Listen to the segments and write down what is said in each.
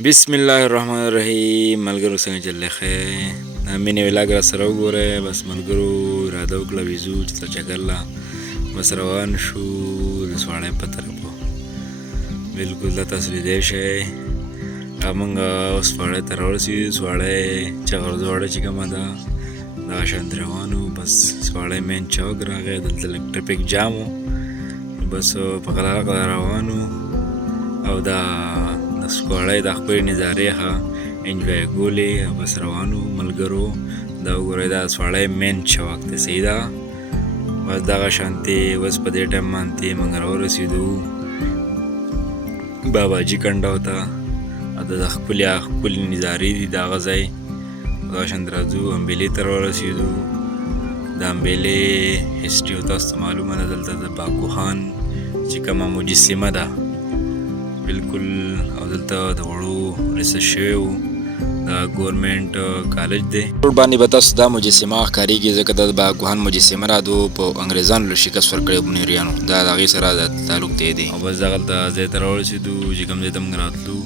بسم الله الرحمن الرحیم. ملګرو څنګه چل خیر؟ مینې ولاګ را سره وګوره. بس ملګرو اراده وکړه ویزو چې چکر لا بس روان شو د سواړی په طرفو. بالکل دا تاسو لیدی شئ موږ اوس سواړی ته راورسېدو. سواړی چغرزواړه چې کومه ده دغه شانتې روان وو. بس سواړی مین چوک راغی، دلته لږ ټرافیک جام و، بس په قلاره قلاره روان وو او دا د سکواړی د خپلې نظارې ښه انجوای کولې او بس روان وو. ملګرو دا وګورئ دا سواړی مین چوک دی، صحیح ده. بس دغه شانتې اوس په دې ټایم باندې موږ راورسېدو باباجي کنډو ته. د ښکلې نظارې دي د هغه ځای. دغه شانتې راځو امبیلې ته راورسېدو. د امبیلې هسټري او تاسو ته معلومه ده، دلته د باکو خان چې کومه مجسمه ده بالکل، او دلته د وړو ریسرچ شوی و. دا ګورنمنټ کالج دی. روډ باندې به تاسو دا مجسمه ښکارېږي ځکه دا د باکوهان مجسمه را ده، په انګریزانو له شکست ورکړی بنیریانو، دا د هغې سره د تعلق دی. او بس دغلته ځای ته راورسېدو چې کوم ځای ته موږ راتلو.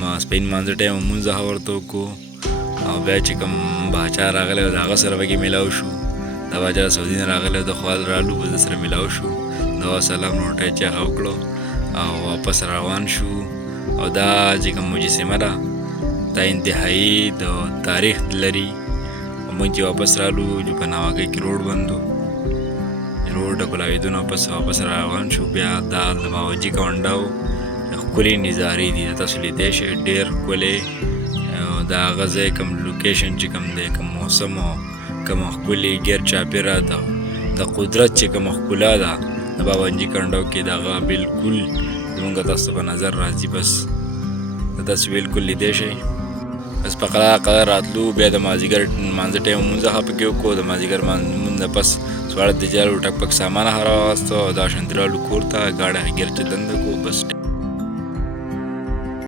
ماسپښین لمانځه ټایم مونځ هغه ورته وکړو او بیا چې کوم باچا راغلی و د هغه سره پکې میلاو شو. دا باچا سعودي نه راغلی و، د خوال رالو بس د سره میلاو شو. دغه سلام روټۍ چې هغه وکړو او واپس روان شو. او دا چې کوم مجسمه ده دا انتهایی د تاریخ لري. او موږ چې واپس رالو چې په ناواګۍ کې روډ بند و، روډ ډکولاوېدو نه واپس روان شو. بیا دا د باباجي کنډه و، ښکلې نظارې دي تاسو لیدی شئ، ډېر ښکلې. د هغه ځای کوم لوکیشن چې کوم دی، کوم موسم او کومه ښکلې ګیر چاپېره د قدرت چې کومه ښکلا ده د باباجي کنډو کې، دغه بالکل زمونږ تاسو په نظر راځي. بس تاسو بالکل لیدی شئ. بس په قلاره قلاره راتلو. بیا د مازدیګر لمانځه ټایم مونځ هغه پکې وکړو. د مازدیګر لمونځ نه پس سواړه د جالو ټک پک سامان هغه راواخیستو او دا شانتې رالو کور ته. ګاډی هغې ګیر چې دنده کړو. بس